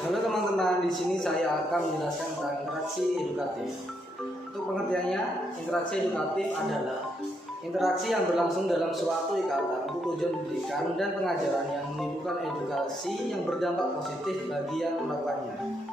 Halo teman-teman, di sini saya akan menjelaskan tentang interaksi edukatif. Untuk pengertiannya, interaksi edukatif adalah interaksi yang berlangsung dalam suatu ikatan untuk tujuan pendidikan dan pengajaran yang menimbulkan edukasi yang berdampak positif bagi yang melakukannya.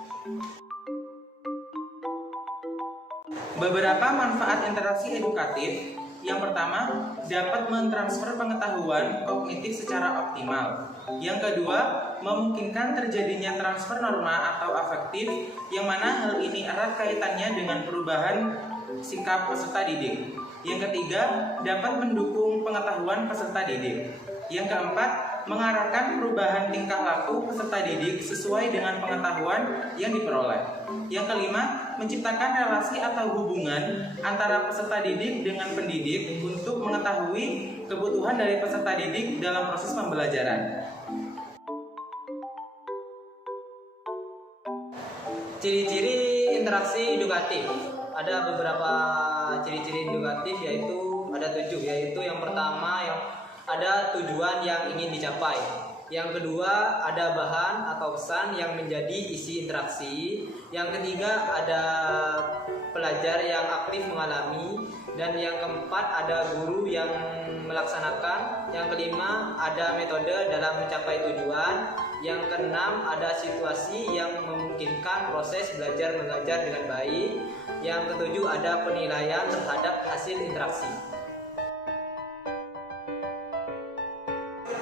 Beberapa manfaat interaksi edukatif. Yang pertama, dapat mentransfer pengetahuan kognitif secara optimal. Yang kedua, memungkinkan terjadinya transfer norma atau afektif, yang mana hal ini erat kaitannya dengan perubahan sikap peserta didik. Yang ketiga, dapat mendukung pengetahuan peserta didik. Yang keempat, mengarahkan perubahan tingkah laku peserta didik sesuai dengan pengetahuan yang diperoleh. Yang kelima, menciptakan relasi atau hubungan antara peserta didik dengan pendidik untuk mengetahui kebutuhan dari peserta didik dalam proses pembelajaran. Ciri-ciri interaksi edukatif. Ada beberapa ciri-ciri edukatif, yaitu ada 7, yaitu yang pertama yang ada tujuan yang ingin dicapai. Yang kedua, ada bahan atau pesan yang menjadi isi interaksi. Yang ketiga, ada pelajar yang aktif mengalami. Dan yang keempat, ada guru yang melaksanakan. Yang kelima, ada metode dalam mencapai tujuan. Yang keenam, ada situasi yang memungkinkan proses belajar mengajar dengan baik. Yang ketujuh, ada penilaian terhadap hasil interaksi.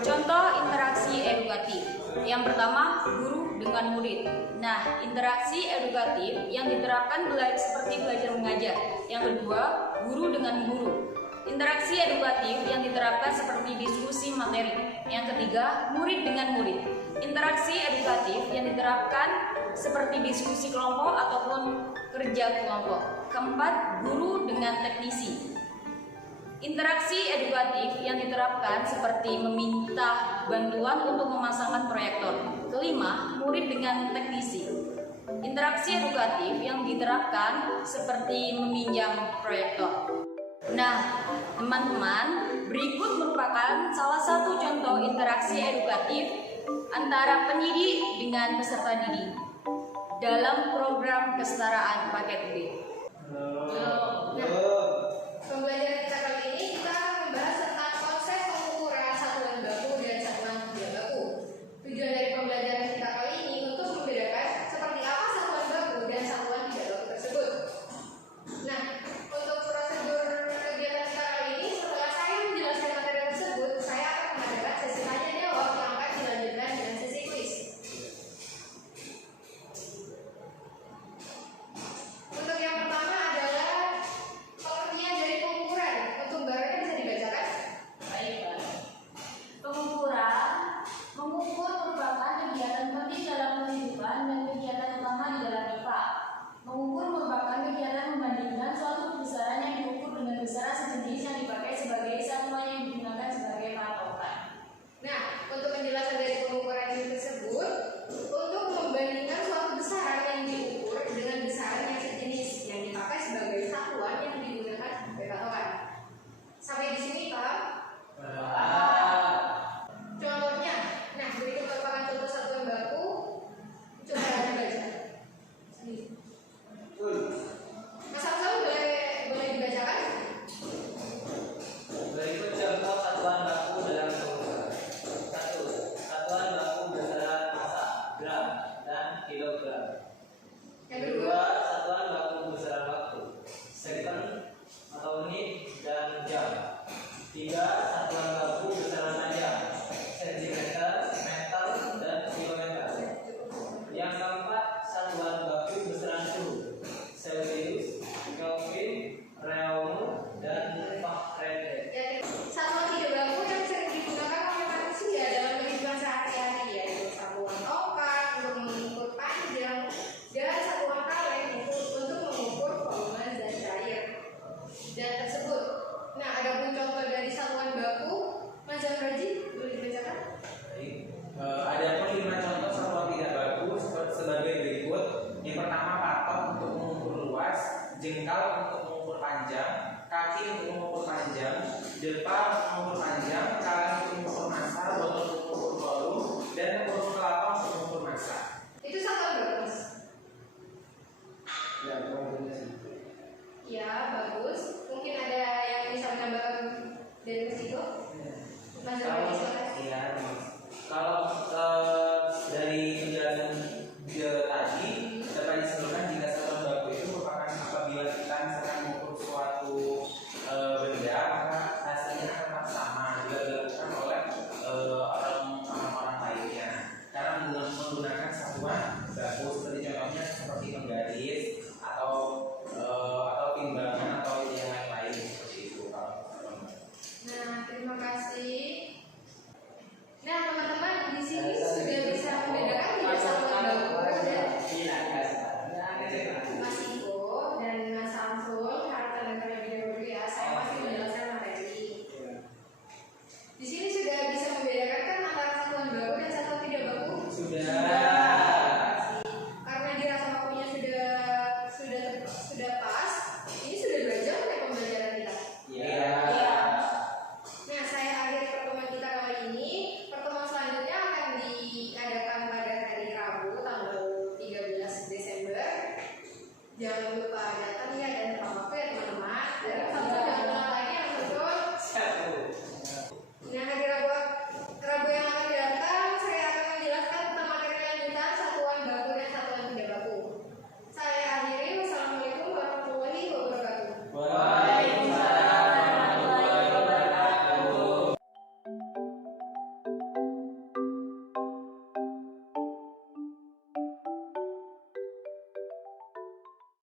Contoh interaksi edukatif. Yang pertama, guru dengan murid. Nah, interaksi edukatif yang diterapkan seperti belajar mengajar. Yang kedua, guru dengan guru. Interaksi edukatif yang diterapkan seperti diskusi materi. Yang ketiga, murid dengan murid. Interaksi edukatif yang diterapkan seperti diskusi kelompok ataupun kerja kelompok. Keempat, guru dengan teknisi. Interaksi edukatif yang diterapkan seperti meminta bantuan untuk memasangkan proyektor. Kelima, murid dengan teknisi. Interaksi edukatif yang diterapkan seperti meminjam proyektor. Nah, teman-teman, berikut merupakan salah satu contoh interaksi edukatif antara pendidik dengan peserta didik dalam program kesetaraan paket B. Pembelajaran kita kali ini kita akan membahas tentang konsep pengukuran satuan baku dan satuan tidak baku. Tujuan dari pembelajaran kita kali ini untuk membedakan seperti apa satuan baku dan satuan tidak baku tersebut. Nah, untuk prosedur kegiatan kita kali ini, setelah saya menjelaskan materi tersebut, saya akan mengadakan sesi tanya jawab yang akan dilanjutkan dengan sesi kuis. Untuk yang pertama adalah pengertian dari pengukuran. Untuk Mbak bisa dibacakan? Baik. Pengukuran mengukur merupakan kegiatan penting dalam kehidupan dan kegiatan utama di dalam IPA. Mengukur merupakan kegiatan membandingkan suatu besaran yang diukur dengan besaran sejenis yang dipakai sebagai satuan yang digunakan sebagai patokan. Nah, untuk penjelasan dari pengukuran ini tersebut, untuk membandingkan suatu besaran yang diukur dengan besaran yang sejenis yang dipakai sebagai satuan yang digunakan sebagai patokan. Sampai di sini, Pak? Contohnya, nah berikut merupakan contoh satuan baku. Coba dibaca. Mas Samsul boleh dibacakan? Berikut contoh satuan baku dalam pengukuran. 1. Satuan baku besaran massa, gram, dan kilogram. Yang Kedua, kedua, satuan baku besaran waktu, second atau menit dan jam. 3. Satuan baku besaran jam, sentimeter, meter, dan kilometer. Yang keempat, satuan baku besaran suhu, Celsius, Kelvin, Réaumur, dan Fahrenheit. satuan tidak baku yang sering digunakan oleh manusia dalam kehidupan sehari-hari, yaitu satuan tongkat untuk mengukur panjang dan satuan kaleng untuk mengukur volume zat cair dan tersebut. Nah, ada pun contoh dari satuan baku, Mas Zamraji boleh dibacakan? Ada pun 5 contoh satuan tidak baku sebagai berikut. Yang pertama, patok untuk mengukur luas, jengkal untuk